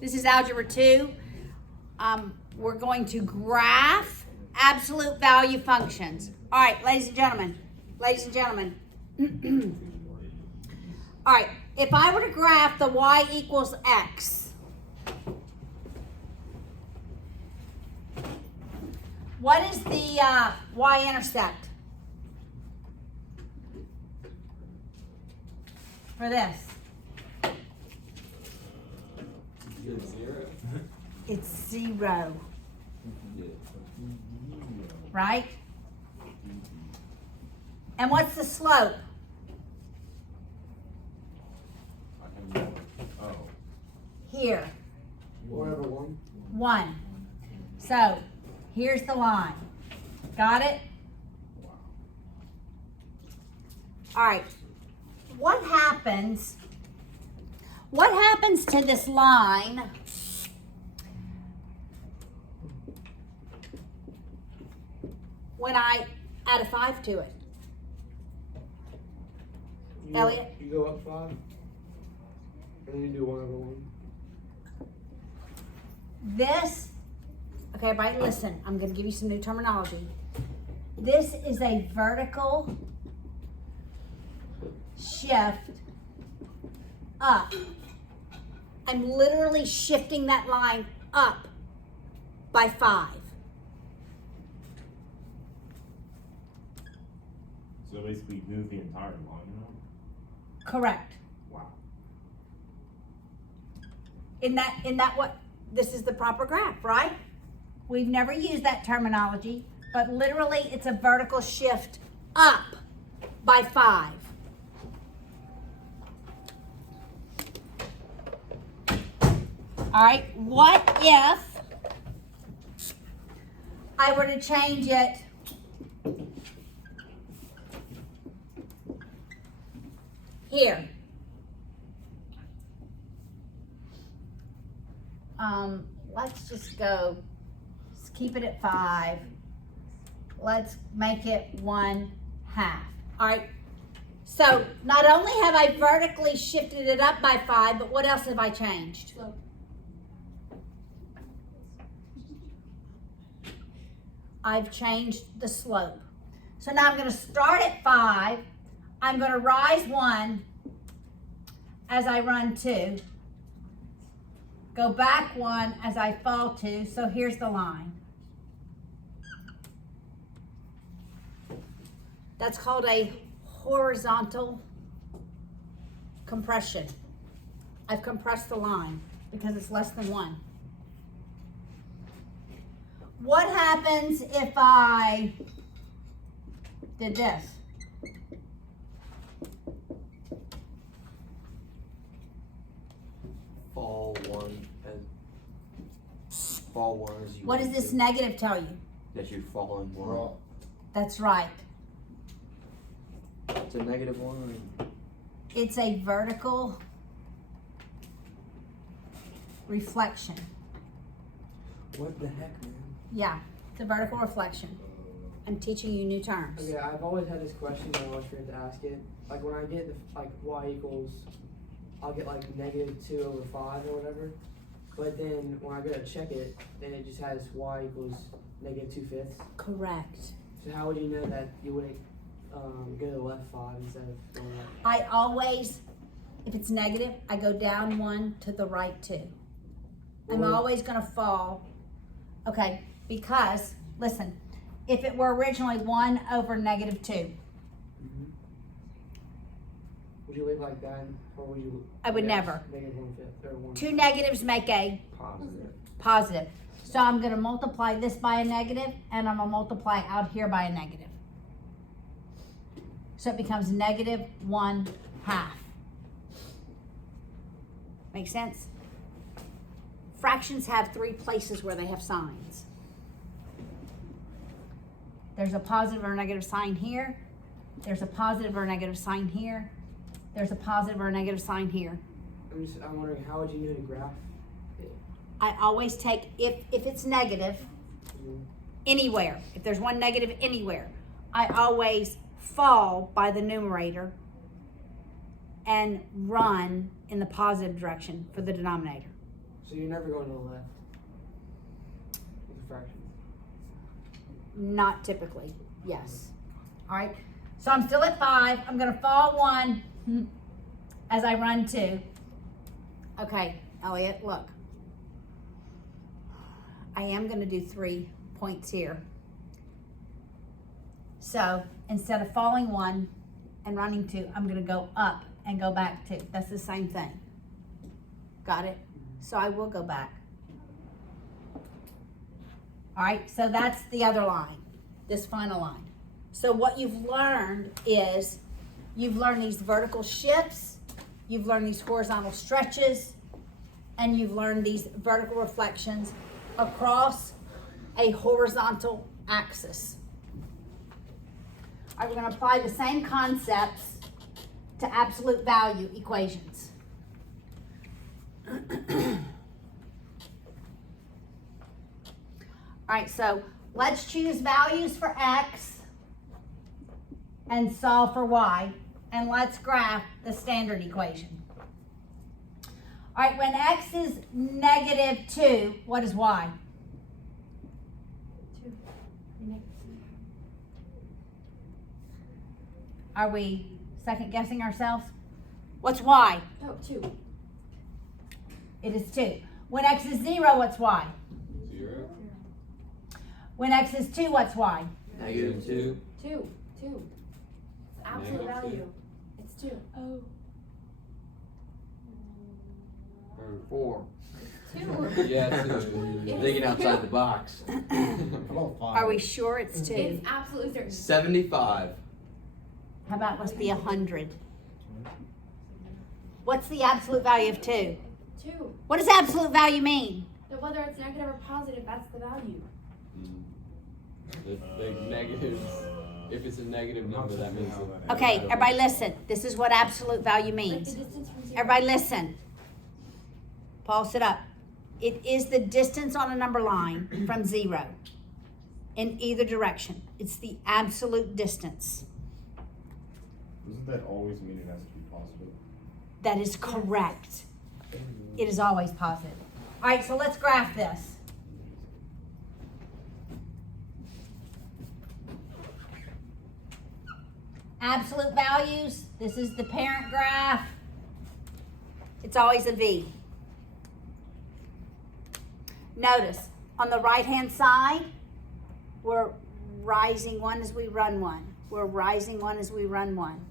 This is Algebra 2. We're going to graph absolute value functions. All right, ladies and gentlemen. All right, if I were to graph the y equals x, what is the y-intercept for this? It's 0. Right? And what's the slope? Here. Whatever one. 1. So, here's the line. Got it? All right. What happens to this line when I add a 5 to it? Elliot? You go up 5, and then you do 1 over 1. This, okay, everybody listen, I'm going to give you some new terminology. This is a vertical shift up. I'm literally shifting that line up by 5. So basically move the entire line now? Correct. Wow. In that what, this is the proper graph, right? We've never used that terminology, but literally it's a vertical shift up by 5. All right, what if I were to change it here? Let's just go, let's keep it at 5. Let's make it 1/2. All right, so not only have I vertically shifted it up by 5, but what else have I changed? I've changed the slope. So now I'm going to start at 5. I'm going to rise 1 as I run 2. Go back 1 as I fall 2. So here's the line. That's called a horizontal compression. I've compressed the line because it's less than 1. What happens if I did this? Fall 1 as you. What does this negative tell you? That you're falling 1. That's right. It's a negative 1. It's a vertical reflection. What the heck, man? Yeah, it's a vertical reflection. I'm teaching you new terms. Okay, I've always had this question, but I always forget to ask it. Like when I get y equals, I'll get like -2 over 5 or whatever. But then when I go to check it, then it just has y equals -2/5. Correct. So how would you know that you wouldn't go to the left 5 instead of going right? I always, if it's negative, I go down 1 to the right 2. I'm always going to fall. Okay, because, listen, if it were originally 1 over -2, Would you leave like that, or would you? I would never. -1/5 or 1. 2 negatives make a positive. So I'm going to multiply this by a negative, and I'm going to multiply out here by a negative. So it becomes -1/2. Make sense? Fractions have 3 places where they have signs. There's a positive or a negative sign here. There's a positive or a negative sign here. There's a positive or a negative sign here. I'm wondering, how would you know to graph it? I always take, if it's negative, anywhere, if there's one negative anywhere, I always fall by the numerator and run in the positive direction for the denominator. So you're never going to the left with a fraction. Not typically, yes. All right, so I'm still at 5. I'm gonna fall 1 as I run 2. Okay, Elliot, look. I am gonna do 3 points here. So instead of falling 1 and running 2, I'm gonna go up and go back 2. That's the same thing. Got it? So I will go back. All right, so that's the other line, this final line. So what you've learned is, you've learned these vertical shifts, you've learned these horizontal stretches, and you've learned these vertical reflections across a horizontal axis. All right, we're gonna apply the same concepts to absolute value equations. All right, so let's choose values for x and solve for y, and let's graph the standard equation. All right, when x is -2, what is y? 2. Are we second guessing ourselves? What's y? Oh, 2. It is 2. When x is 0, what's y? 0. When x is 2, what's y? -2. 2. 2. It's absolute Negative value. It's 2. Oh. Or 4. 2. Yeah, 2. Thinking outside the box. Are we sure it's 2? It's absolutely certain. 75. How about let's be 100? What's the absolute value of 2? 2. What does absolute value mean? So whether it's negative or positive, that's the value. The negatives. If it's a negative number, that means it. Okay, everybody listen. This is what absolute value Like means. the distance from 0. Everybody listen. Paul, sit up. It is the distance on a number line from 0 in either direction. It's the absolute distance. Doesn't that always mean it has to be positive? That is correct. It is always positive. All right, so let's graph this. Absolute values, this is the parent graph. It's always a V. Notice, on the right-hand side, we're rising 1 as we run 1. We're rising 1 as we run 1.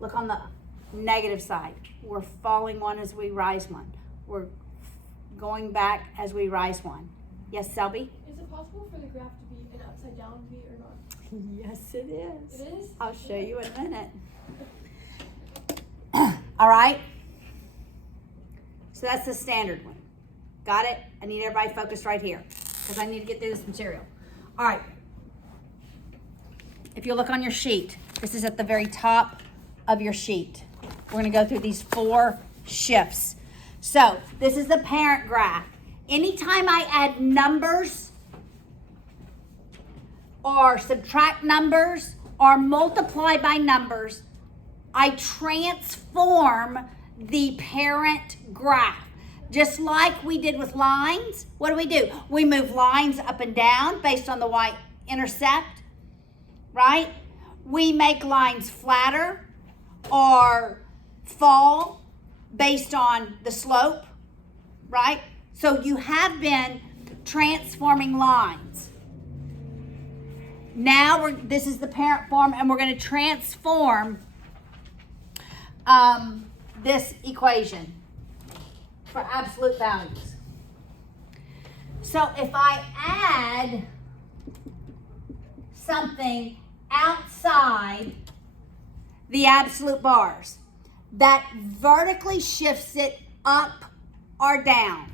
Look on the negative side. We're falling 1 as we rise 1. We're going back as we rise 1. Yes, Selby? Is it possible for the graph to be an upside down V or not? Yes, it is. It is? I'll show you in a minute. All right. So that's the standard one. Got it? I need everybody focused right here because I need to get through this material. All right. If you look on your sheet, this is at the very top of your sheet. We're going to go through these 4 shifts. So this is the parent graph. Anytime I add numbers or subtract numbers or multiply by numbers, I transform the parent graph. Just like we did with lines, what do? We move lines up and down based on the y-intercept, right? We make lines flatter or fall based on the slope, right? So you have been transforming lines. Now this is the parent form, and we're going to transform this equation for absolute values. So if I add something outside the absolute bars, that vertically shifts it up or down.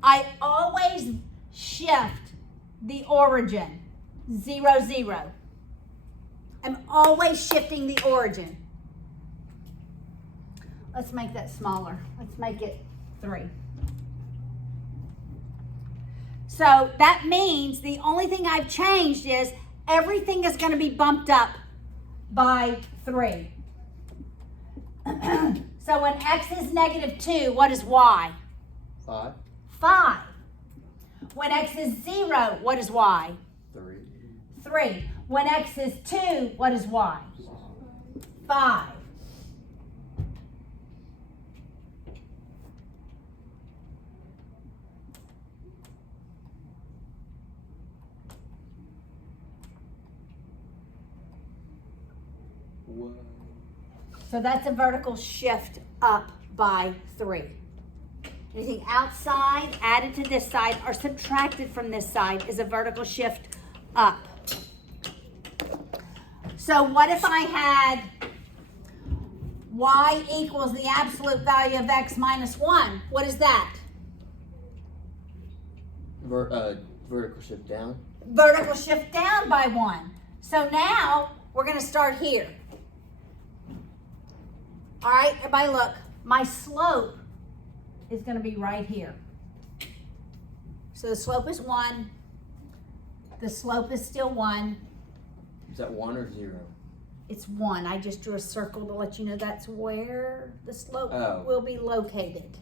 I always shift the origin, 0, 0. I'm always shifting the origin. Let's make that smaller. Let's make it 3. So that means the only thing I've changed is everything is going to be bumped up by 3. So when x is -2, what is y? 5. 5. When x is 0, what is y? 3. 3. When x is 2, what is y? 5. What? So that's a vertical shift up by 3. Anything outside added to this side or subtracted from this side is a vertical shift up. So what if I had y equals the absolute value of x minus 1? What is that? Vertical shift down. Vertical shift down by 1. So now we're going to start here. All right, everybody look. My slope is going to be right here. So the slope is 1. The slope is still 1. Is that 1 or 0? It's 1. I just drew a circle to let you know that's where the slope Oh. will be located.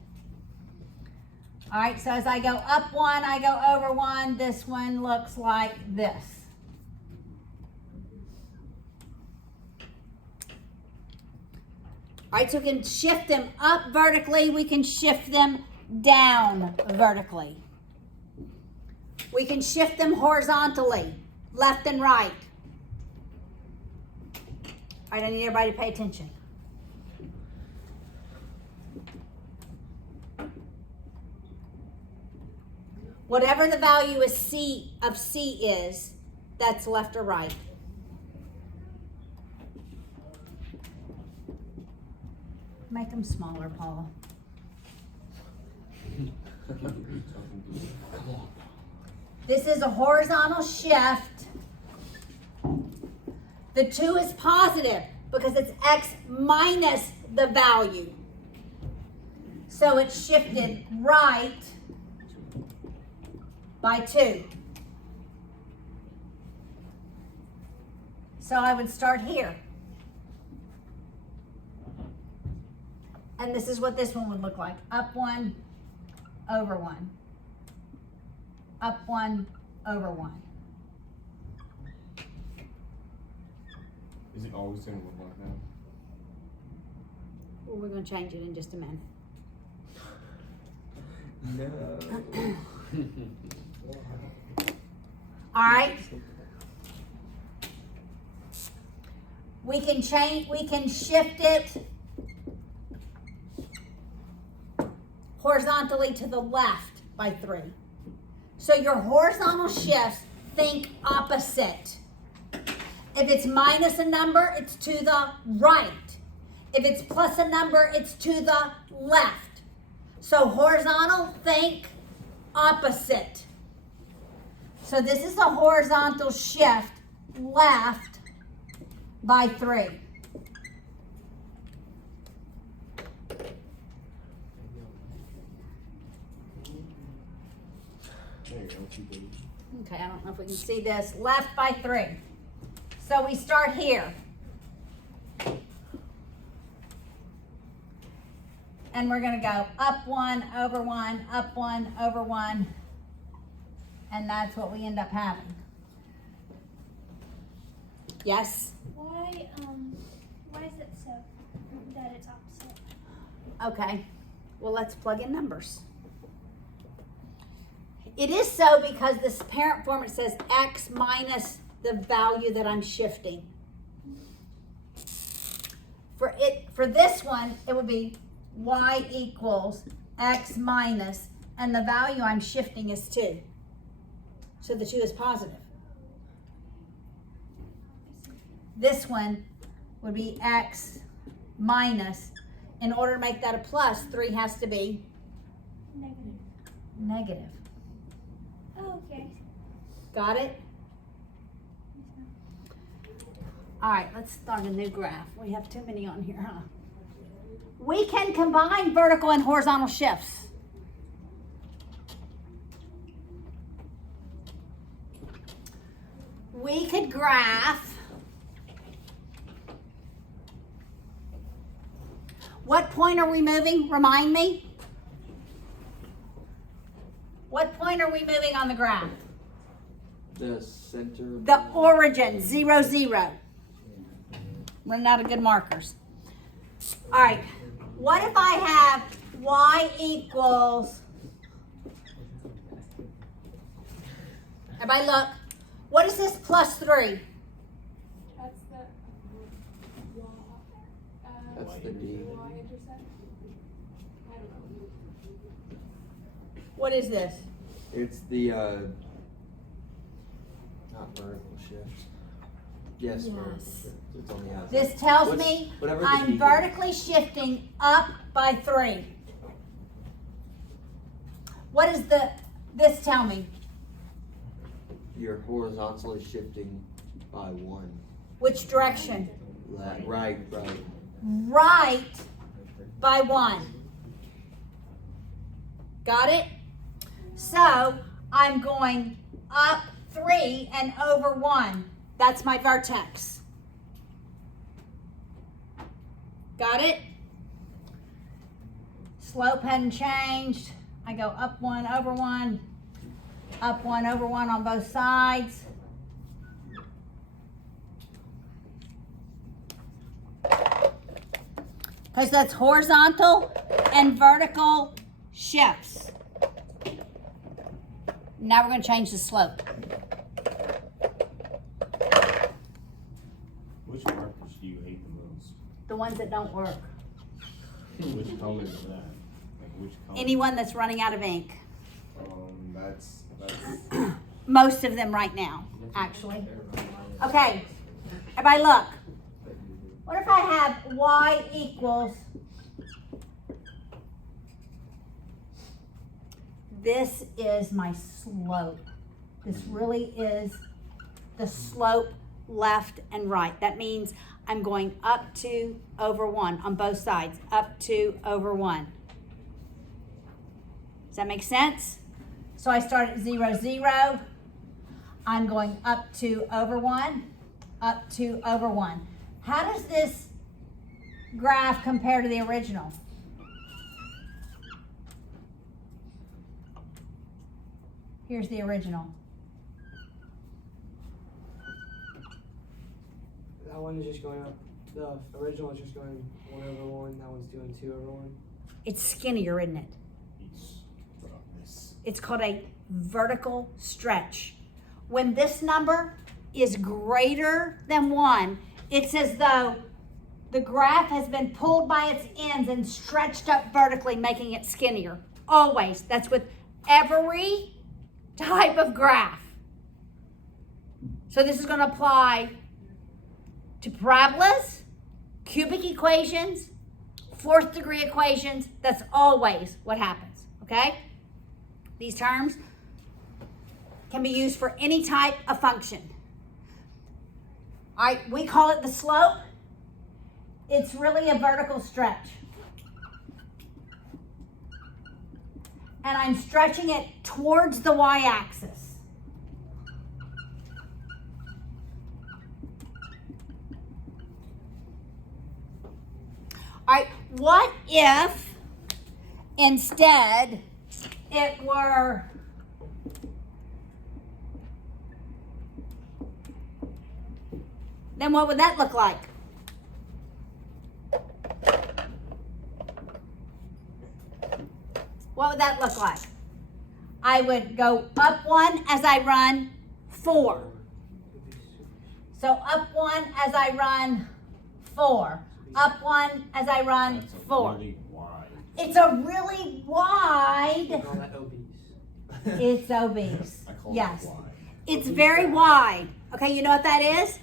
All right, so as I go up 1, I go over 1. This one looks like this. All right, so we can shift them up vertically. We can shift them down vertically. We can shift them horizontally, left and right. All right, I need everybody to pay attention. Whatever the value of C is, that's left or right. Make them smaller, Paula. This is a horizontal shift. The 2 is positive because it's x minus the value. So it's shifted right by 2. So I would start here. And this is what this one would look like. Up 1, over 1. Up 1, over 1. Is it always gonna look like that? Well, we're going to change it in just a minute. No. All right. We can shift it horizontally to the left by 3. So your horizontal shifts, think opposite. If it's minus a number, it's to the right. If it's plus a number, it's to the left. So horizontal, think opposite. So this is a horizontal shift left by 3. There you go, keep it. Okay, I don't know if we can see this. Left by 3. So we start here. And we're going to go up 1, over 1, up 1, over 1. And that's what we end up having. Yes? Why is it so that it's opposite? Okay. Well, let's plug in numbers. It is so because this parent form, it says x minus the value that I'm shifting. For this one, it would be y equals x minus, and the value I'm shifting is 2. So the 2 is positive. This one would be x minus. In order to make that a plus, 3 has to be Negative. negative. Oh, okay. Got it? All right, let's start a new graph. We have too many on here, huh? We can combine vertical and horizontal shifts. We could graph. What point are we moving? Remind me. What point are we moving on the graph? The center. The origin, 0, 0. Running out of good markers. All right, what if I have y equals, everybody look, what is this plus 3? That's the That's the D. y intercept. I don't know. What is this? It's the not vertical shift. Yes, vertical shift. It's on the outside. This tells What's- me whatever the I'm D is. vertically shifting up by 3. What does this tell me? You're horizontally shifting by 1. Which direction? Right. Right by 1. Got it? So I'm going up 3 and over 1. That's my vertex. Got it? Slope hadn't changed. I go up 1 over 1, up 1 over 1 on both sides. Because that's horizontal and vertical shifts. Now we're going to change the slope. Which markers do you hate the most? The ones that don't work. Which color is that? Like which color? Anyone that's running out of ink. That's Most of them right now, actually. Okay, everybody look. What if I have y equals, this is my slope. This really is the slope left and right. That means I'm going up 2 over 1 on both sides, up 2 over 1. Does that make sense? So I start at 0, 0. I'm going up 2 over 1, up 2 over 1. How does this graph compare to the original? Here's the original. That one is just going up. The original is just going 1 over 1. That one's doing 2 over 1. It's skinnier, isn't it? It's called a vertical stretch. When this number is greater than 1, it's as though the graph has been pulled by its ends and stretched up vertically, making it skinnier. Always. That's with every type of graph. So this is going to apply to parabolas, cubic equations, fourth degree equations. That's always what happens, okay? These terms can be used for any type of function. All right, we call it the slope. It's really a vertical stretch. And I'm stretching it towards the y-axis. All right, what if instead it were then what would that look like? What would that look like? I would go up 1 as I run 4. So up 1 as I run 4. Up 1 as I run 4. Really wide. It's a really We wide. call that obese. It's obese. I call Yes. it wide. It's very wide. Okay, you know what that is?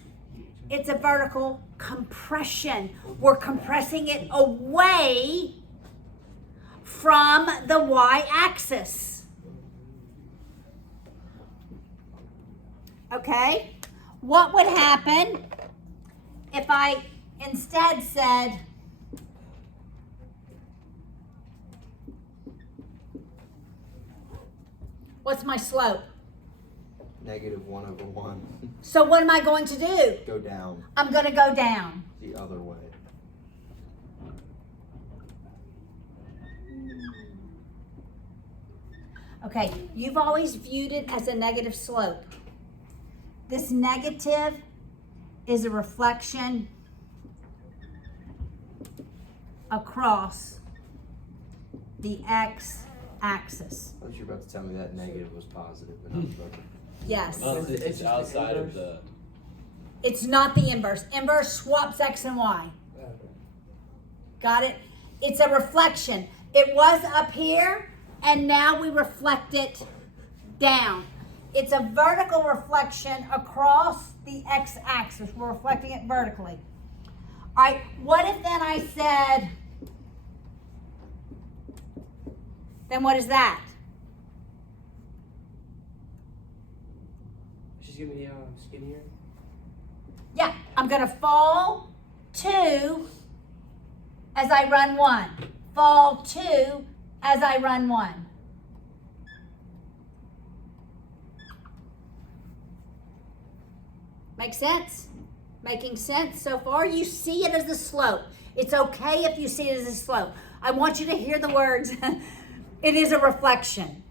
It's a vertical compression. We're compressing it away from the y-axis. Okay? What would happen if I instead said, what's my slope? -1 over 1. So what am I going to do? Go down I'm going to go down. the other way. Okay, you've always viewed it as a negative slope. This negative is a reflection across the x-axis. I thought you were about to tell me that negative was positive, but I'm about to. Yes. Unless It's it's just outside the of the. It's not the inverse. Inverse swaps x and y. Okay. Got it? It's a reflection. It was up here, and now we reflect it down. It's a vertical reflection across the x-axis. We're reflecting it vertically. All right, what if then I said, then what is that? She's gonna be skinnier. Yeah, I'm gonna fall 2 as I run 1. Fall 2 as I run 1. Make sense? Making sense so far? You see it as a slope. It's okay if you see it as a slope. I want you to hear the words. It is a reflection.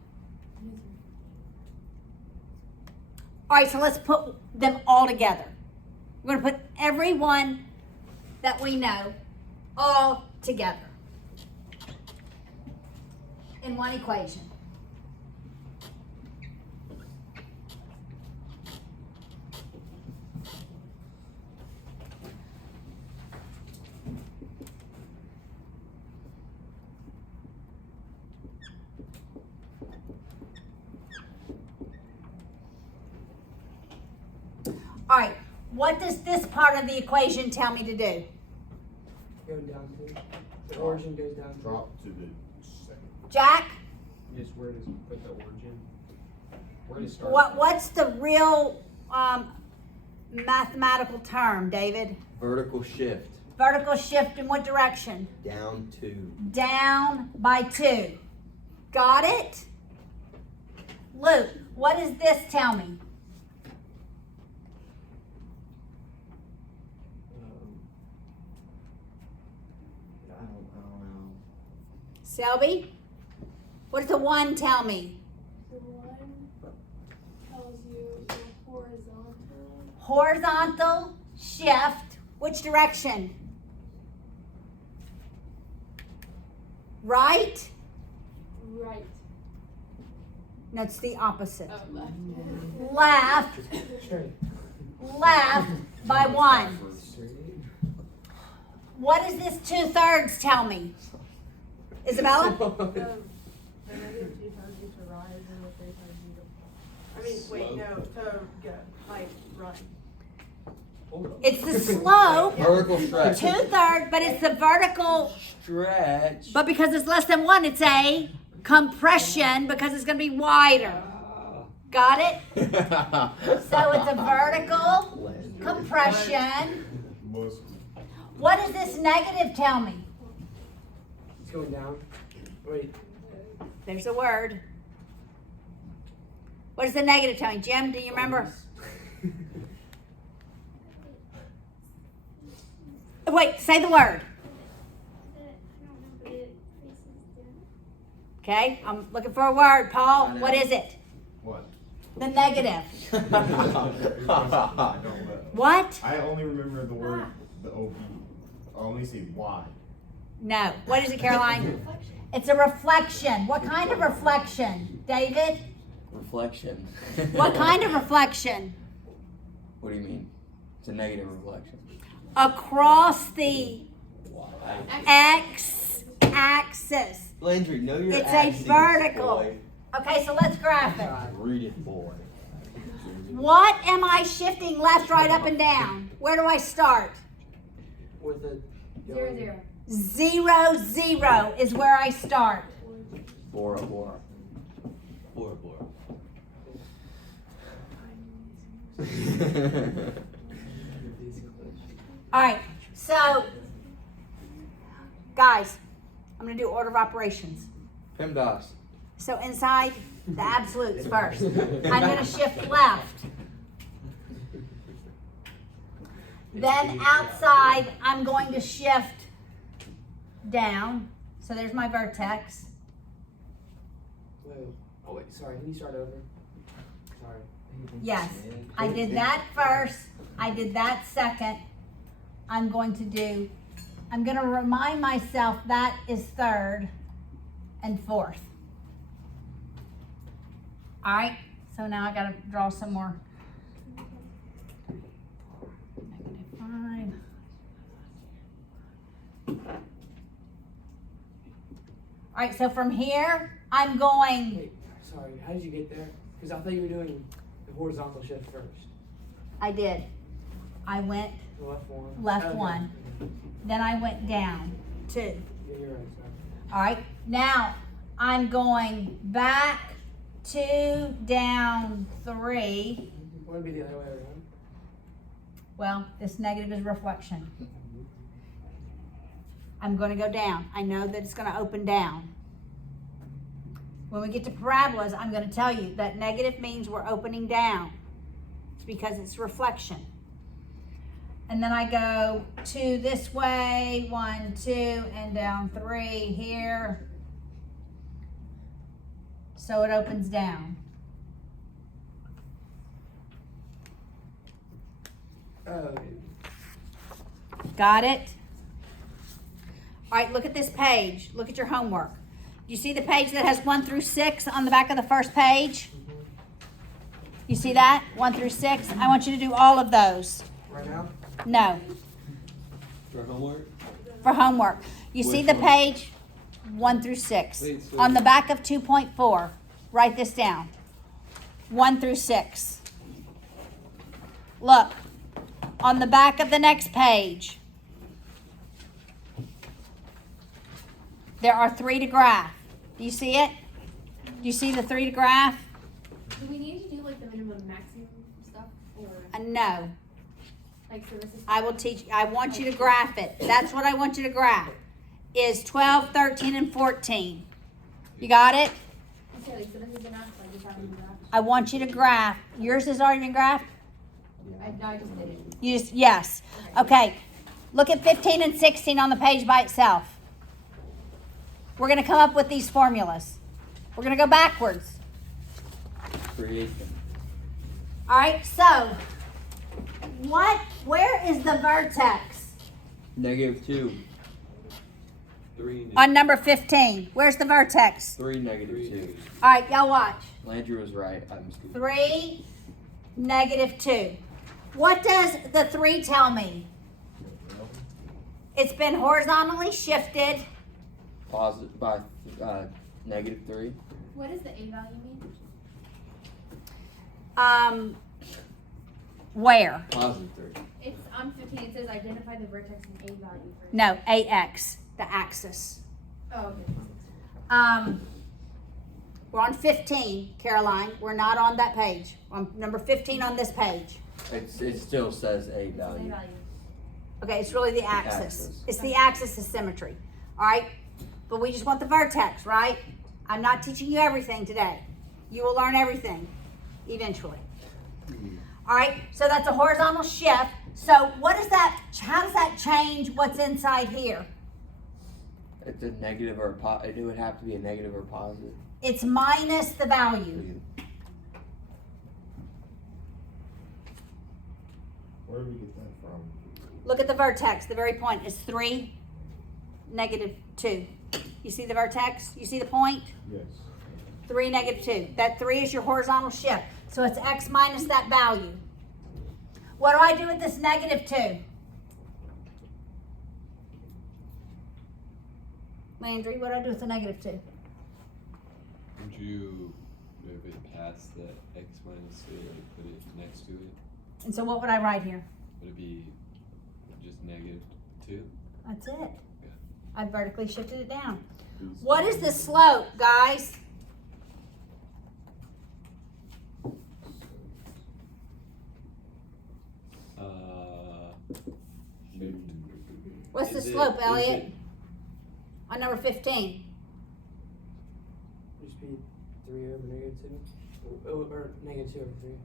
All right, so let's put them all together. We're going to put every one that we know all together in one equation. All right, what does this part of the equation tell me to do? Going down to. The origin goes down to. Drop to the second. Jack, Just where does it put the origin? Where does it start? what's the real mathematical term, David? Vertical shift. Vertical shift in what direction? Down 2. Down by 2. Got it? Luke, what does this tell me? I don't know. Selby, what does the 1 tell me? The one tells you you're horizontal. Horizontal shift, which direction? Right? Right. No, it's the opposite. Oh, left. Left, Straight. left by 1. What does this 2/3 tell me? Isabella? The -2 tells you to rise and the 3 tells you to. I mean, wait, no, to go, like, run. It's the slope, Vertical stretch. 2/3, but it's the vertical. Stretch. But because it's less than 1, it's a compression because it's going to be wider. Got it? So it's a vertical compression. Most. What does this negative tell me? It's going down. Wait. There's a word. What does the negative tell me? Jim, do you remember? Wait, say the word. I don't know, but it faces down. Okay, I'm looking for a word. Paul, what is it? What? The negative. I don't know. What? I only remember the word, the OB. I only say Y. No. What is it, Caroline? It's a reflection. What kind of reflection, David? Reflection. What kind of reflection? What do you mean? It's a negative reflection. Across the x-axis. Landry, know your It's a axes, vertical. boy. Okay, so let's graph it. Read it, boy. What am I shifting left, right, up, and down? Where do I start? With a. 0, 0. 0, 0 is where I start. Bora, Bora. Bora, Bora. All right, so, guys, I'm going to do order of operations. PEMDAS. So inside the absolutes first. I'm going to shift left. Then outside, I'm going to shift down. So there's my vertex. Wait. Oh wait, sorry, can you start over? Sorry. Yes, I did that first, I did that second. I'm going to remind myself that is third and fourth. All right, so now I gotta draw some more. -5. All right, so from here, I'm going, Wait, sorry, how did you get there? Because I thought you were doing the horizontal shift first. I did. I went The left one. left Okay. one, then I went down 2. Yeah, you're right, sorry. All right, now I'm going back 2, down 3. Wouldn't be the other way around. Well, this negative is reflection. I'm going to go down. I know that it's going to open down. When we get to parabolas, I'm going to tell you that negative means we're opening down. It's because it's reflection. And then I go 2 this way, 1, 2, and down 3 here. So it opens down. Oh, Got it? All right, look at this page. Look at your homework. You see the page that has 1 through 6 on the back of the first page? You see that? 1 through 6. I want you to do all of those. right now? No, For homework? for homework. You see Which the one? page 1 through 6. Wait, so- On the back of 2.4. Write this down. 1 through 6. Look, on the back of the next page, there are 3 to graph. Do you see it? Do you see the 3 to graph? Do we need to do like the minimum maximum stuff or No. like so this is I will teach, I want you to graph it. That's what I want you to graph. Is 12, 13, and 14. You got it? okay, like so this is enough, like just having the graph. I want you to graph. Yours has already been graphed? I just did it. Yes. Okay. Look at 15 and 16 on the page by itself. We're going to come up with these formulas. We're going to go backwards. Create them. All right. So, where is the vertex -2. 3. on number 15? Where's the vertex? 3, -2. All right, y'all watch. Landry was right. I'm stupid. 3, -2. What does the 3 tell me? It's been horizontally shifted. Positive by -3. What does the A value mean? Where? +3. It's on 15. It says identify the vertex and A value for. No, AX, the axis. Oh, okay. We're on 15, Caroline. We're not on that page. On number 15 on this page. It still says A It says A value. value. Okay, it's really the axis. Axis. It's the axis of symmetry. All right? But we just want the vertex, right? I'm not teaching you everything today. You will learn everything eventually. All right? So that's a horizontal shift. So what is that? How does that change what's inside here? It's a negative or a it would have to be a negative or positive. It's minus the value. Where did we get that from? Look at the vertex. The very point is 3, -2. You see the vertex? You see the point? Yes. 3, -2. That 3 is your horizontal shift. So it's x minus that value. What do I do with this -2? Landry, what do I do with the -2? Would you move it past the x minus 3 and put it next to it? And so what would I write here? Would it be just -2? That's it. I vertically shifted it down. These- What is the slope, guys? What's the Is it- slope, is Elliot? it- On number 15. Just be 3 over -2. Or -2 over 3.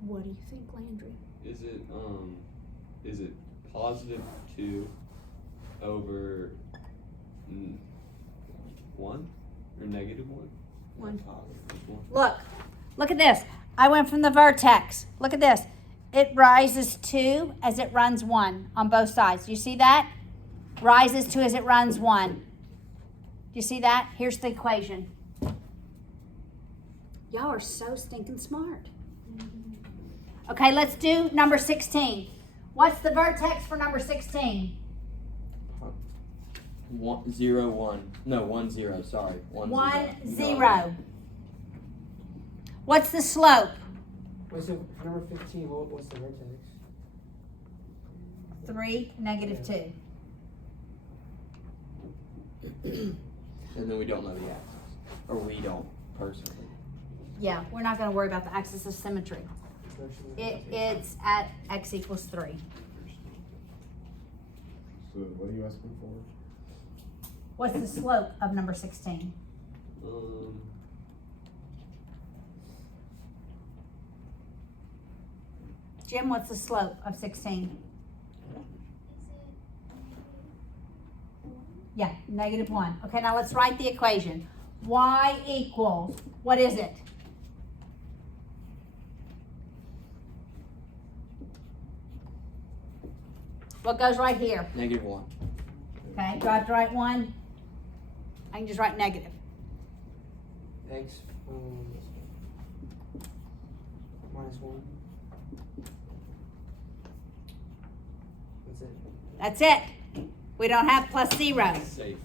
What do you think, Landry? Is it +2 over 1 or -1? One. One. Look at this. I went from the vertex. Look at this. It rises 2 as it runs 1 on both sides. You see that? Rises 2 as it runs 1. Do you see that? Here's the equation. Y'all are so stinking smart. Okay, let's do number 16. What's the vertex for number 16? 1 0 1. No, 1 0. Sorry. 1 1 0. 0. What's the slope? Wait, so for number 15, what's the vertex? 3, -2. And then we don't know the axis, or we don't personally. Yeah, we're not going to worry about the axis of symmetry. It's at x equals 3. So what are you asking for? What's the slope of number 16? Jim, what's the slope of 16? Yeah, -1. Okay, now let's write the equation. Y equals, what is it? What goes right here? -1. Okay, do I have to write 1? I can just write negative. X -1. That's it. That's it. We don't have +0. Safe.